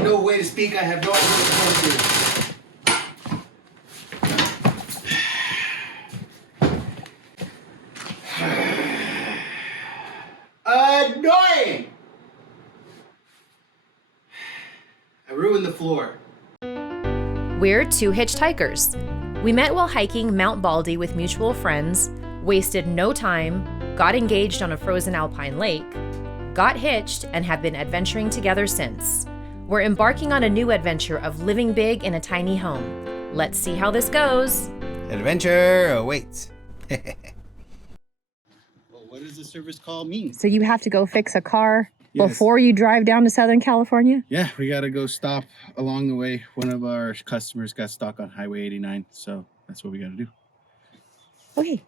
have no way to speak. I have no idea what to do. Annoying! I ruined the floor. We're two hitchhikers. We met while hiking Mount Baldy with mutual friends, wasted no time, got engaged on a frozen alpine lake, got hitched, and have been adventuring together since. We're embarking on a new adventure of living big in a tiny home. Let's see how this goes. Adventure awaits. Well, what does the service call mean? So you have to go fix a car Yes. before you drive down to Southern California? Yeah, we got to go stop along the way. One of our customers got stuck on Highway 89, so that's what we got to do. Okay.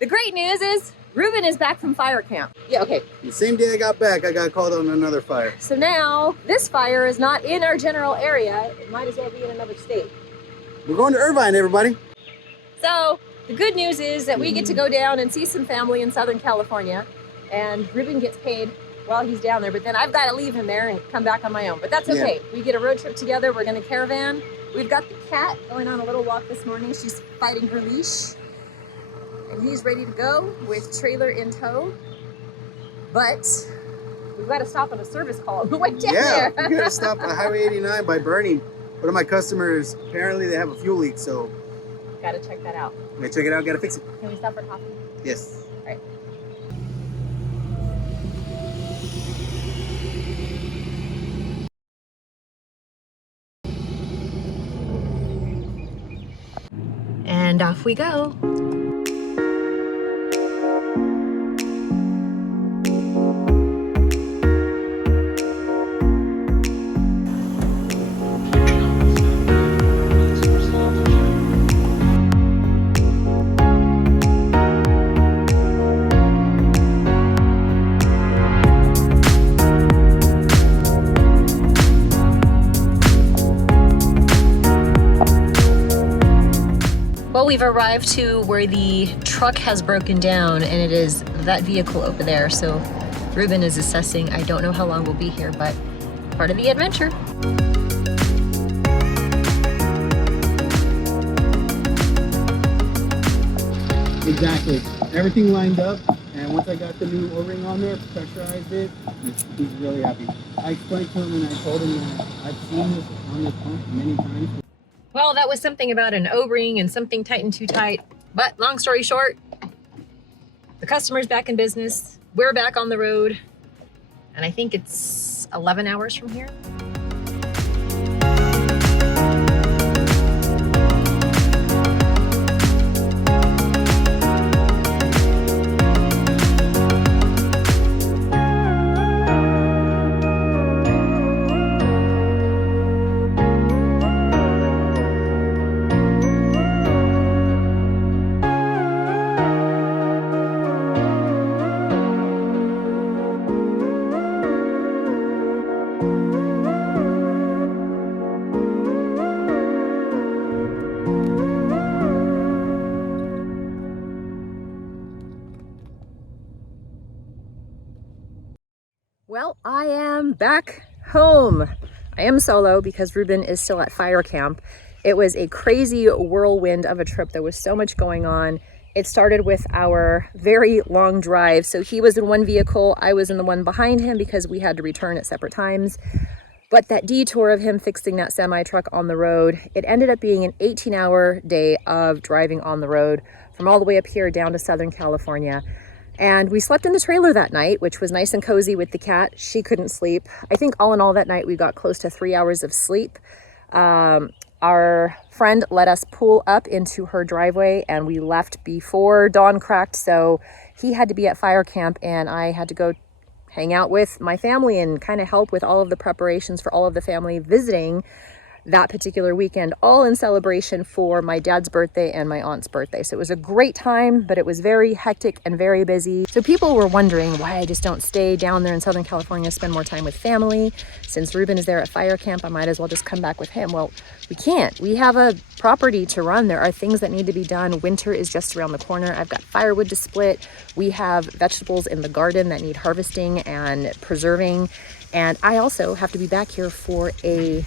The great news is Reuben is back from fire camp. Yeah, okay. The same day I got back, I got called on another fire. So now this fire is not in our general area. It might as well be in another state. We're going to Irvine, everybody. So the good news is that we get to go down and see some family in Southern California, and Ruben gets paid while he's down there, but then I've got to leave him there and come back on my own. But that's okay. Yeah. We get a road trip together. We're going to caravan. We've got the cat going on a little walk this morning. She's fighting her leash, and he's ready to go with trailer in tow. But we've got to stop on a service call on the way down there. Yeah, we got to stop at Highway 89 by Burning. One of my customers, apparently they have a fuel leak, so got to check that out. Okay, check it out. Got to fix it. Can we stop for coffee? Yes. All right. And off we go. We've arrived to where the truck has broken down, and it is that vehicle over there. So Ruben is assessing. I don't know how long we'll be here, but part of the adventure. Exactly. Everything lined up, and once I got the new O-ring on there, pressurized it, he's really happy. I explained to him and I told him that I've seen this on this pump many times. Well, that was something about an O-ring and something tightened too tight. But long story short, the customer's back in business. We're back on the road. And I think it's 11 hours from here. Well, I am back home. I am solo because Ruben is still at fire camp. It was a crazy whirlwind of a trip. There was so much going on. It started with our very long drive. So he was in one vehicle, I was in the one behind him because we had to return at separate times. But that detour of him fixing that semi-truck on the road, it ended up being an 18-hour day of driving on the road from all the way up here down to Southern California. And we slept in the trailer that night, which was nice and cozy with the cat. She couldn't sleep. I think all in all that night, we got close to 3 hours of sleep. Our friend let us pull up into her driveway and we left before dawn cracked. So he had to be at fire camp and I had to go hang out with my family and kind of help with all of the preparations for all of the family visiting that particular weekend, all in celebration for my dad's birthday and my aunt's birthday. So it was a great time, but it was very hectic and very busy. So people were wondering why I just don't stay down there in Southern California, spend more time with family. Since Ruben is there at fire camp, I might as well just come back with him. Well, we can't. We have a property to run. There are things that need to be done. Winter is just around the corner. I've got firewood to split. We have vegetables in the garden that need harvesting and preserving. And I also have to be back here for a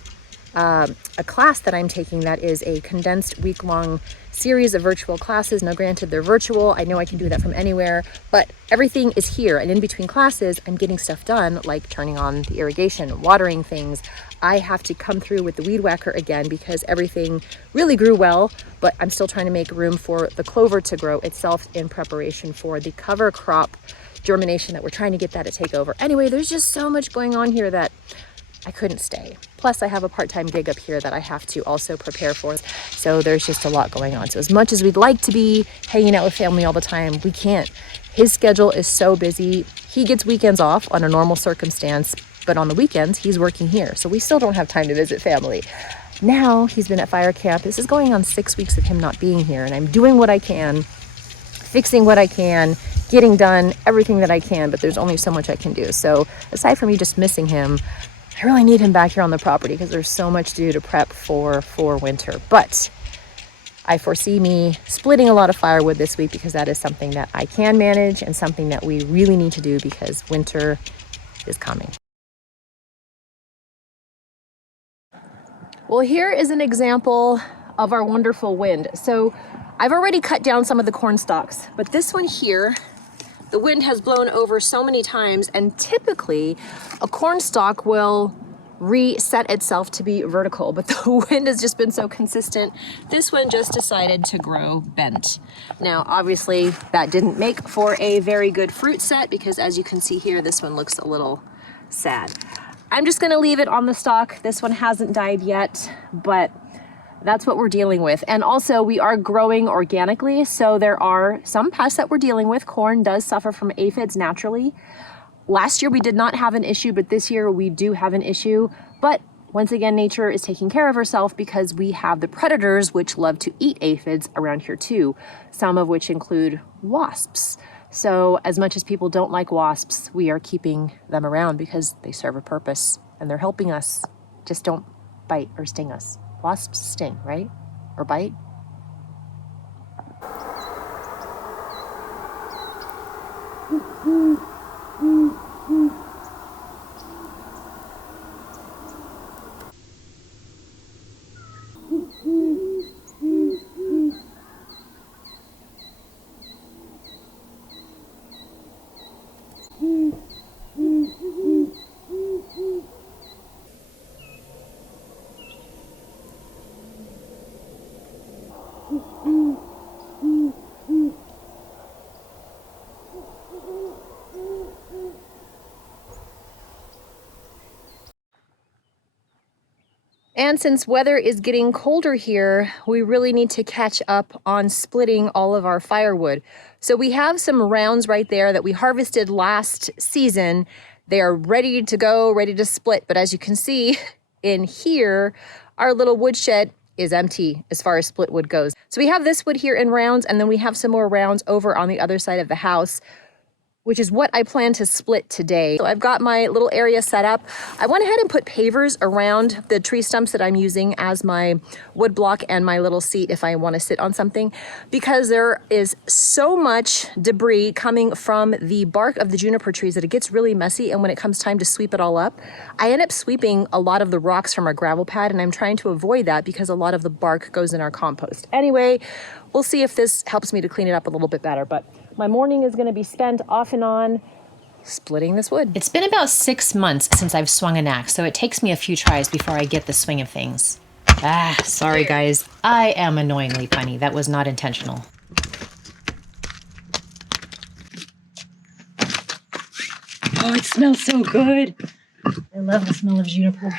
class that I'm taking that is a condensed week-long series of virtual classes. Now granted, they're virtual. I know I can do that from anywhere, but everything is here. And in between classes, I'm getting stuff done, like turning on the irrigation, watering things. I have to come through with the weed whacker again because everything really grew well, but I'm still trying to make room for the clover to grow itself in preparation for the cover crop germination that we're trying to get that to take over. Anyway, there's just so much going on here that I couldn't stay. Plus I have a part-time gig up here that I have to also prepare for. So there's just a lot going on. So as much as we'd like to be hanging out with family all the time, we can't. His schedule is so busy. He gets weekends off on a normal circumstance, but on the weekends he's working here. So we still don't have time to visit family. Now he's been at fire camp. This is going on 6 weeks of him not being here, and I'm doing what I can, fixing what I can, getting done everything that I can, but there's only so much I can do. So aside from me just missing him, I really need him back here on the property because there's so much to do to prep for winter. But I foresee me splitting a lot of firewood this week because that is something that I can manage and something that we really need to do because winter is coming. Well, here is an example of our wonderful wind. So I've already cut down some of the corn stalks, but this one here, the wind has blown over so many times, and typically a corn stalk will reset itself to be vertical, but the wind has just been so consistent. This one just decided to grow bent. Now, obviously that didn't make for a very good fruit set because as you can see here, this one looks a little sad. I'm just gonna leave it on the stalk. This one hasn't died yet, but that's what we're dealing with. And also we are growing organically, so there are some pests that we're dealing with. Corn does suffer from aphids naturally. Last year we did not have an issue, but this year we do have an issue. But once again, nature is taking care of herself because we have the predators which love to eat aphids around here too, some of which include wasps. So as much as people don't like wasps, we are keeping them around because they serve a purpose and they're helping us. Just don't bite or sting us. Wasps sting, right? Or bite? And since weather is getting colder here, we really need to catch up on splitting all of our firewood. So we have some rounds right there that we harvested last season. They are ready to go, ready to split. But as you can see in here, our little woodshed is empty as far as split wood goes. So we have this wood here in rounds, and then we have some more rounds over on the other side of the house, which is what I plan to split today. So I've got my little area set up. I went ahead and put pavers around the tree stumps that I'm using as my wood block and my little seat if I want to sit on something, because there is so much debris coming from the bark of the juniper trees that it gets really messy, and when it comes time to sweep it all up, I end up sweeping a lot of the rocks from our gravel pad, and I'm trying to avoid that because a lot of the bark goes in our compost. Anyway, we'll see if this helps me to clean it up a little bit better, but my morning is going to be spent off and on splitting this wood. It's been about 6 months since I've swung an axe, so it takes me a few tries before I get the swing of things. Sorry guys. I am annoyingly punny. That was not intentional. Oh, it smells so good. I love the smell of juniper.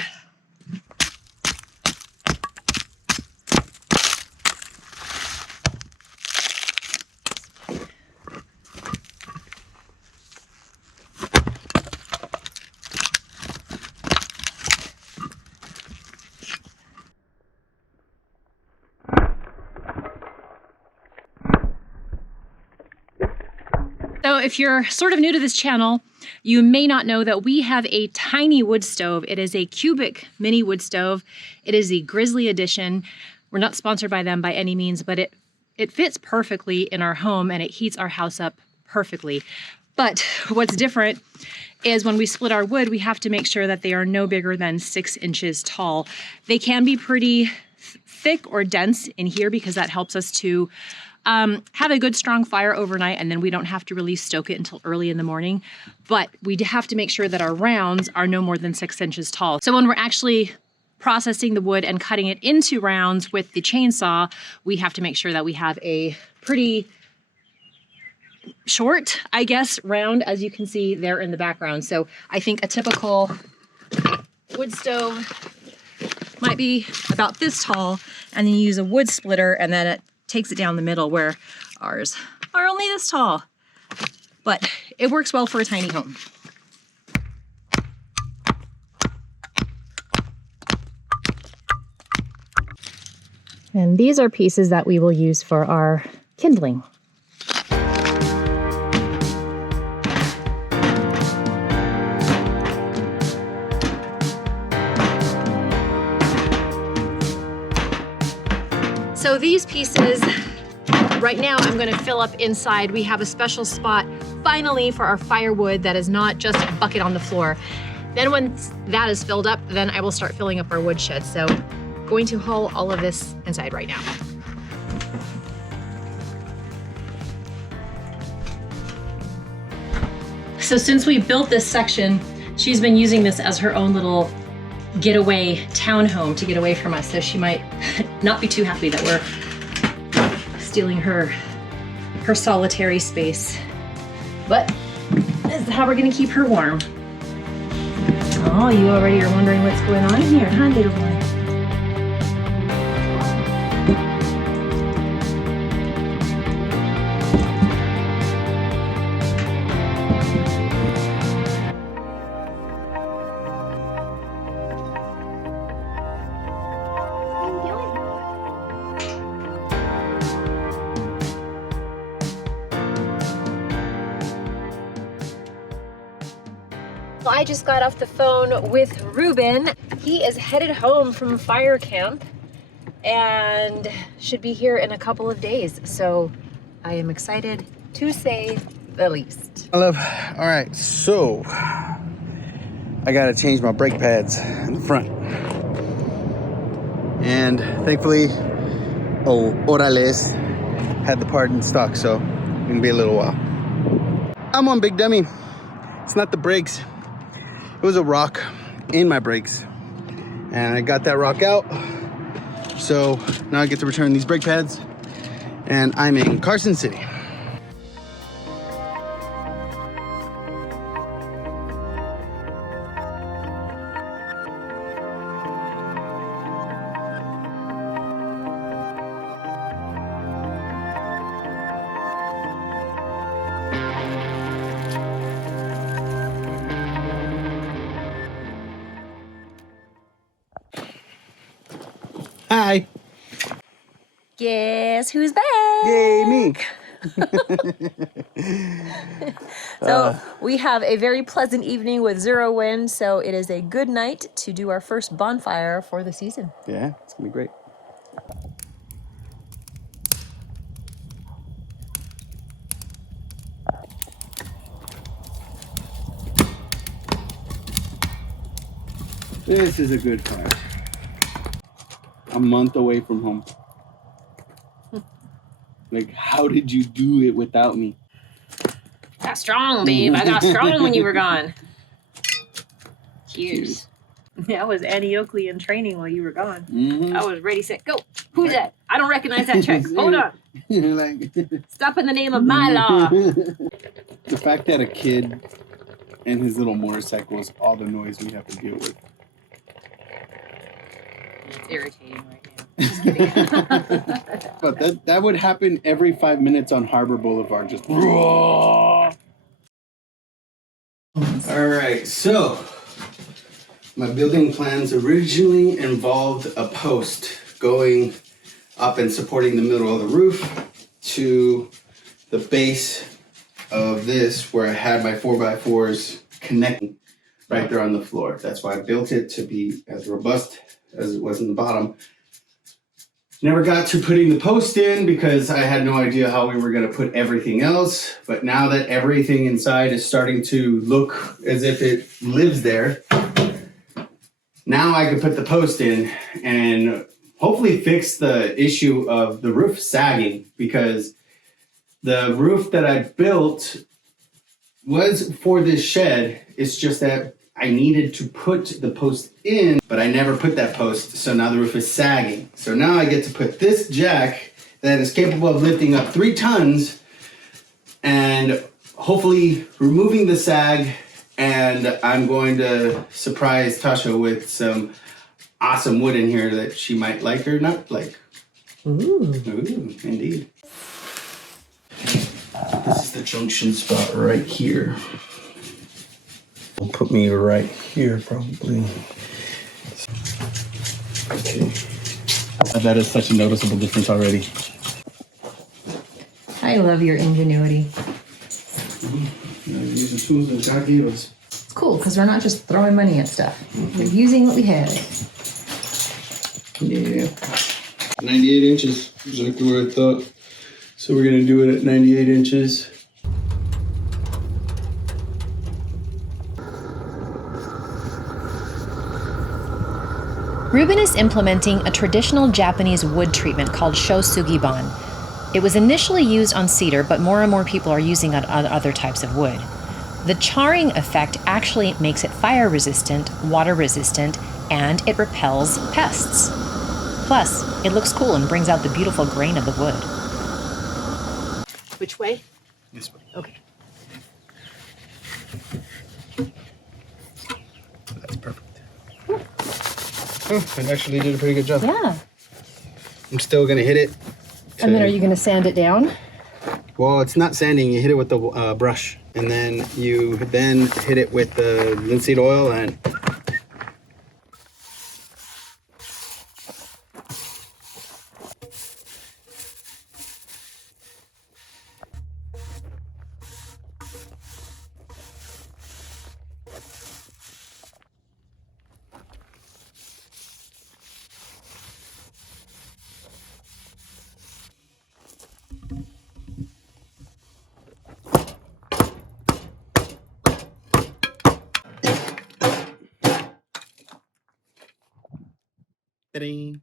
So if you're sort of new to this channel, you may not know that we have a tiny wood stove. It is a cubic mini wood stove. It is the Grizzly edition. We're not sponsored by them by any means, but it fits perfectly in our home and it heats our house up perfectly. But what's different is when we split our wood, we have to make sure that they are no bigger than 6 inches tall. They can be pretty thick or dense in here because that helps us to have a good strong fire overnight, and then we don't have to really stoke it until early in the morning. But we have to make sure that our rounds are no more than 6 inches tall. So when we're actually processing the wood and cutting it into rounds with the chainsaw, we have to make sure that we have a pretty short, I guess, round, as you can see there in the background. So I think a typical wood stove might be about this tall, and then you use a wood splitter and then it takes it down the middle, where ours are only this tall. But it works well for a tiny home. And these are pieces that we will use for our kindling. So these pieces, right now I'm gonna fill up inside. We have a special spot finally for our firewood that is not just a bucket on the floor. Then when that is filled up, then I will start filling up our woodshed. So going to haul all of this inside right now. So since we built this section, she's been using this as her own little getaway townhome to get away from us. So she might not be too happy that we're stealing her solitary space. But this is how we're gonna keep her warm. Oh, you already are wondering what's going on here, huh, little one? I just got off the phone with Ruben. He is headed home from fire camp and should be here in a couple of days. So I am excited, to say the least. I love, all right, so I gotta change my brake pads in the front. And thankfully, Orales had the part in stock, so it's gonna be a little while. I'm on Big Dummy. It's not the brakes. It was a rock in my brakes, and I got that rock out. So now I get to return these brake pads, and I'm in Carson City. Hi. Guess who's back? Yay, me. So we have a very pleasant evening with zero wind, so it is a good night to do our first bonfire for the season. Yeah, it's gonna be great. This is a good fire. A month away from home. Like, how did you do it without me? Got strong, babe. I got strong when you were gone. Cheers. That was Annie Oakley in training while you were gone. Mm-hmm. I was ready, set, go. Who's that? I don't recognize that track. Hold on. Like, Stop in the name of my law. the fact that a kid and his little motorcycle is all the noise we have to deal with. It's irritating right now. Just kidding. But that would happen every 5 minutes on Harbor Boulevard. Just all right, so my building plans originally involved a post going up and supporting the middle of the roof to the base of this, where I had my 4x4s connecting right there on the floor. That's why I built it, to be as robust as it was in the bottom. Never got to putting the post in because I had no idea how we were going to put everything else. But now that everything inside is starting to look as if it lives there, now I can put the post in and hopefully fix the issue of the roof sagging, because the roof that I built was for this shed. It's just that I needed to put the post in, but I never put that post, so now the roof is sagging. So now I get to put this jack that is capable of lifting up 3 tons and hopefully removing the sag, and I'm going to surprise Tasha with some awesome wood in here that she might like or not like. Ooh, indeed. This is the junction spot right here. Will put me right here probably. Okay. That is such a noticeable difference already. I love your ingenuity. Use the tools that God gave us. It's cool because we're not just throwing money at stuff. We're using what we have. Yeah. 98 inches, exactly what I thought. So we're gonna do it at 98 inches. Reuben is implementing a traditional Japanese wood treatment called Shou sugi. It was initially used on cedar, but more and more people are using it on other types of wood. The charring effect actually makes it fire resistant, water resistant, and it repels pests. Plus, it looks cool and brings out the beautiful grain of the wood. Which way? This way. Okay. That's perfect. Oh, I actually did a pretty good job. Yeah. I'm still gonna hit it. And then are you going to sand it down? Well, it's not sanding. You hit it with the brush, and then you hit it with the linseed oil and. Ta-ding.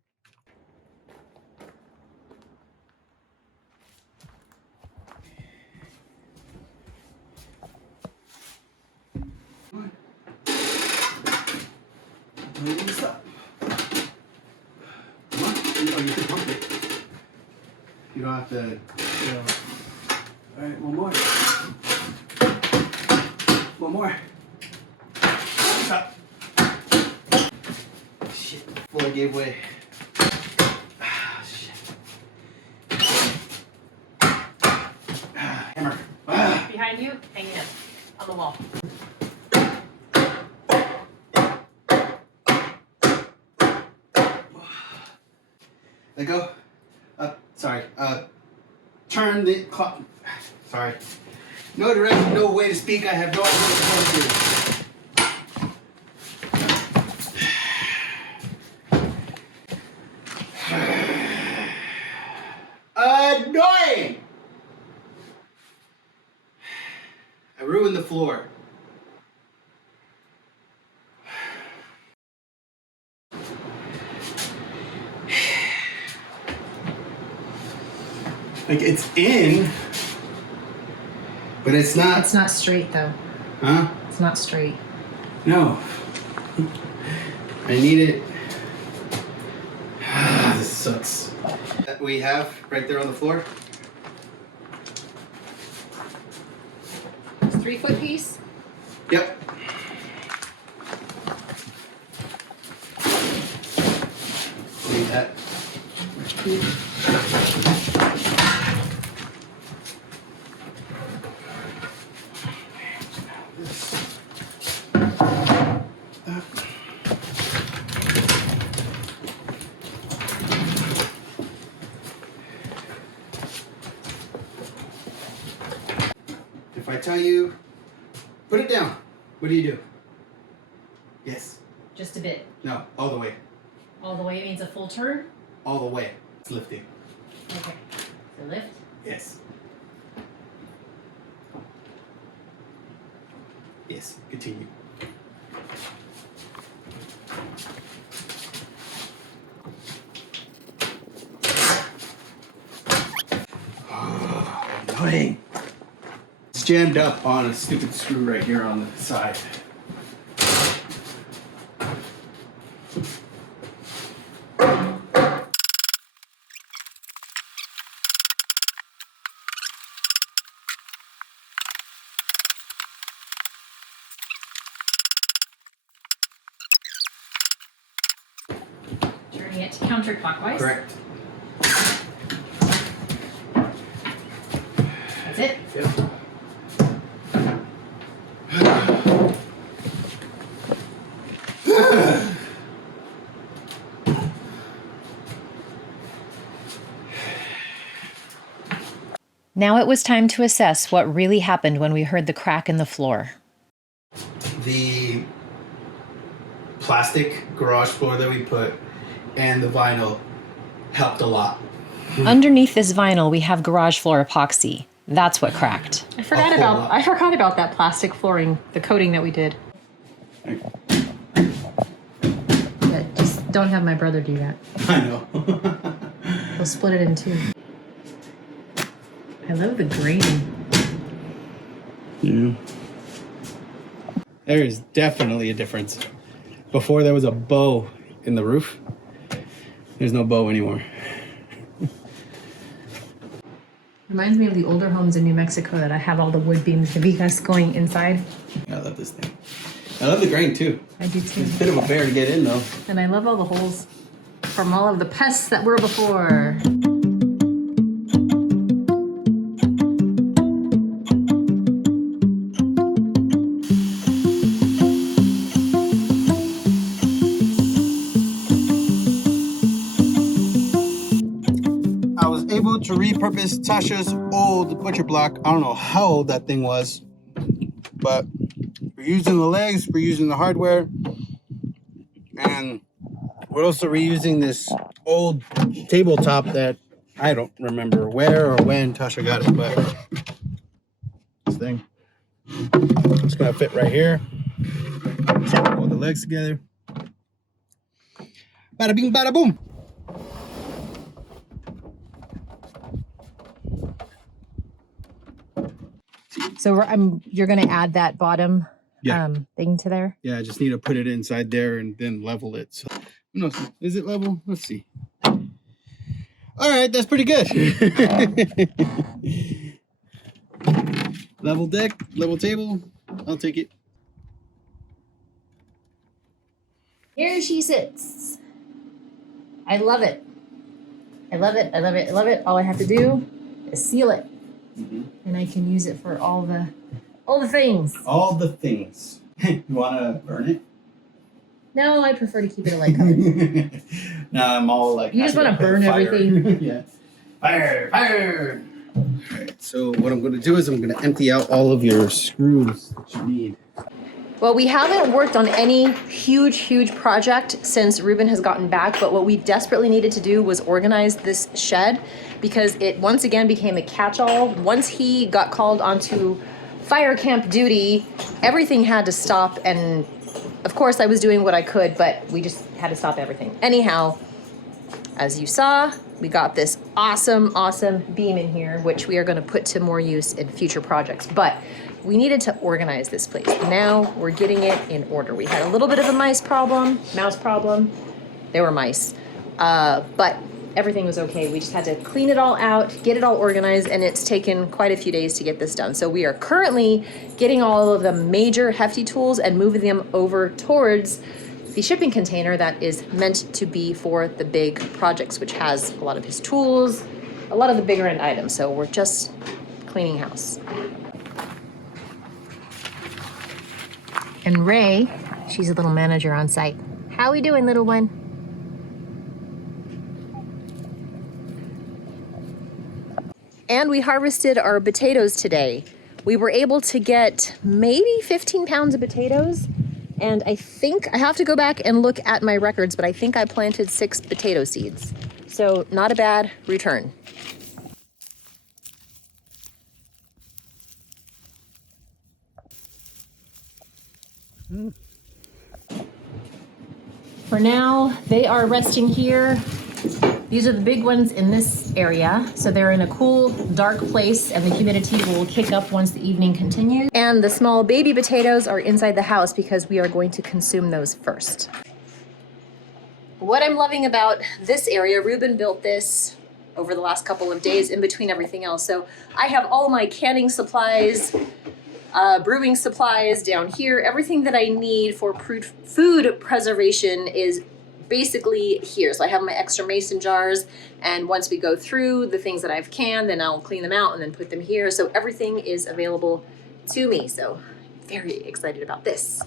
Stop. Come on. Oh, you can pump it. You don't have to. All right, one more. One more. Stop. Shit, the floor gave way. Ah, shit. Ah, hammer. Ah. Behind you, hanging in on the wall. Let go. Sorry. Turn the clock. Sorry. No direction, no way to speak. I have no idea what to do. Annoying! I ruined the floor. Like, it's in, but it's not. It's not straight though. Huh? It's not straight. No. I need it. This sucks. That we have right there on the floor. It's 3-foot piece. Yep. Need that. If I tell you, put it down, what do you do? Yes. Just a bit. No, all the way. All the way means a full turn. All the way. It's lifting. Okay. So lift. Yes. Yes, continue. Oh, annoying. It's jammed up on a stupid screw right here on the side. Turning it counterclockwise. Correct. That's it. Yep. Now it was time to assess what really happened when we heard the crack in the floor. The plastic garage floor that we put and the vinyl helped a lot. Underneath this vinyl, we have garage floor epoxy. That's what cracked. I forgot about that plastic flooring, the coating that we did. Yeah, just don't have my brother do that. I know. We'll split it in two. I love the grain. Yeah. There is definitely a difference. Before there was a bow in the roof. There's no bow anymore. Reminds me of the older homes in New Mexico that I have all the wood beams, the vigas going inside. I love this thing. I love the grain too. I do too. It's a bit of a bear to get in though. And I love all the holes from all of the pests that were before. I was able to repurpose Tasha's old butcher block. I don't know how old that thing was, but we're using the legs, we're using the hardware, and we're also reusing this old tabletop that I don't remember where or when Tasha got it, but this thing, it's gonna fit right here. Hold the legs together. Bada bing, bada boom. So you're going to add that bottom thing to there? Yeah, I just need to put it inside there and then level it. So, who knows? Is it level? Let's see. All right, that's pretty good. Level deck, level table. I'll take it. Here she sits. I love it. I love it. I love it. I love it. All I have to do is seal it. And I can use it for all the things. All the things. You want to burn it? No, I prefer to keep it a light color. No, I'm all like. You just want to burn fire. everything. Yeah. Fire, fire. All right. So what I'm going to do is I'm going to empty out all of your screws that you need. Well, we haven't worked on any huge project since Ruben has gotten back, but what we desperately needed to do was organize this shed because it once again became a catch-all. Once he got called onto fire camp duty, everything had to stop, and of course I was doing what I could, but we just had to stop everything. Anyhow, as you saw, we got this awesome beam in here, which we are going to put to more use in future projects, but we needed to organize this place. Now we're getting it in order. We had a little bit of a mouse problem. There were mice, but everything was okay. We just had to clean it all out, get it all organized, and it's taken quite a few days to get this done. So we are currently getting all of the major hefty tools and moving them over towards the shipping container that is meant to be for the big projects, which has a lot of his tools, a lot of the bigger end items. So we're just cleaning house. And Ray, she's a little manager on site. How we doing, little one? And we harvested our potatoes today. We were able to get maybe 15 pounds of potatoes. And I think, I have to go back and look at my records, but I think I planted 6 potato seeds. So not a bad return. For now, they are resting here. These are the big ones in this area. So they're in a cool, dark place and the humidity will kick up once the evening continues. And the small baby potatoes are inside the house because we are going to consume those first. What I'm loving about this area, Reuben built this over the last couple of days in between everything else. So I have all my canning supplies, brewing supplies down here. Everything that I need for food preservation is basically here. So I have my extra mason jars, and once we go through the things that I've canned, then I'll clean them out and then put them here. So everything is available to me. So very excited about this.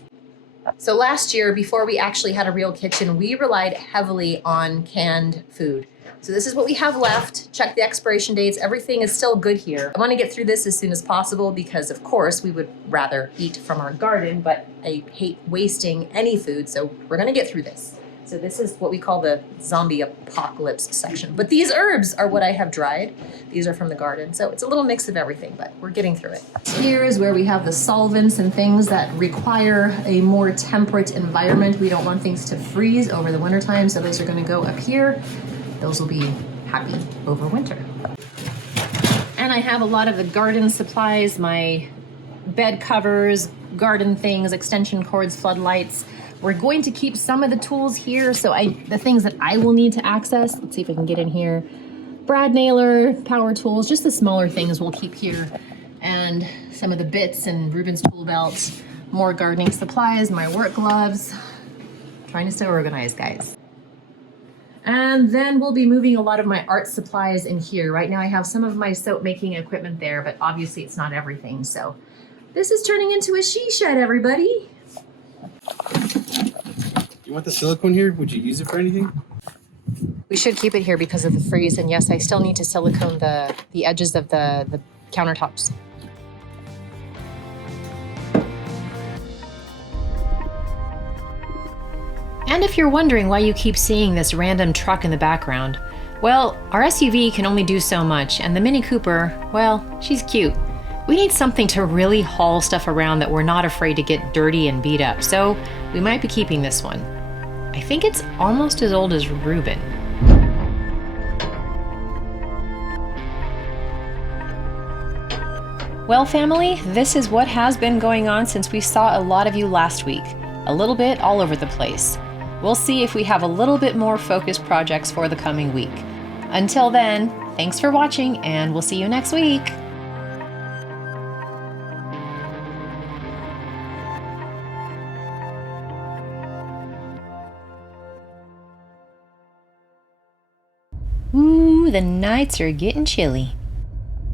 So last year, before we actually had a real kitchen, we relied heavily on canned food. So this is what we have left. Check the expiration dates. Everything is still good here. I want to get through this as soon as possible because, of course, we would rather eat from our garden, but I hate wasting any food. So we're going to get through this. So this is what we call the zombie apocalypse section. But these herbs are what I have dried. These are from the garden. So it's a little mix of everything, but we're getting through it. Here is where we have the solvents and things that require a more temperate environment. We don't want things to freeze over the wintertime. So those are going to go up here. Those will be happy over winter. And I have a lot of the garden supplies, my bed covers, garden things, extension cords, floodlights. We're going to keep some of the tools here. So the things that I will need to access, let's see if I can get in here. Brad nailer, power tools, just the smaller things we'll keep here. And some of the bits and Ruben's tool belt, more gardening supplies, my work gloves. Trying to stay organized, guys. And then we'll be moving a lot of my art supplies in here. Right now I have some of my soap making equipment there, but obviously it's not everything. So this is turning into a she shed, everybody. You want the silicone here? Would you use it for anything? We should keep it here because of the freeze. And yes, I still need to silicone the edges of the countertops. And if you're wondering why you keep seeing this random truck in the background, well, our SUV can only do so much, and the Mini Cooper, well, she's cute. We need something to really haul stuff around that we're not afraid to get dirty and beat up, so we might be keeping this one. I think it's almost as old as Reuben. Well, family, this is what has been going on since we saw a lot of you last week. A little bit all over the place. We'll see if we have a little bit more focused projects for the coming week. Until then, thanks for watching, and we'll see you next week. Ooh, the nights are getting chilly.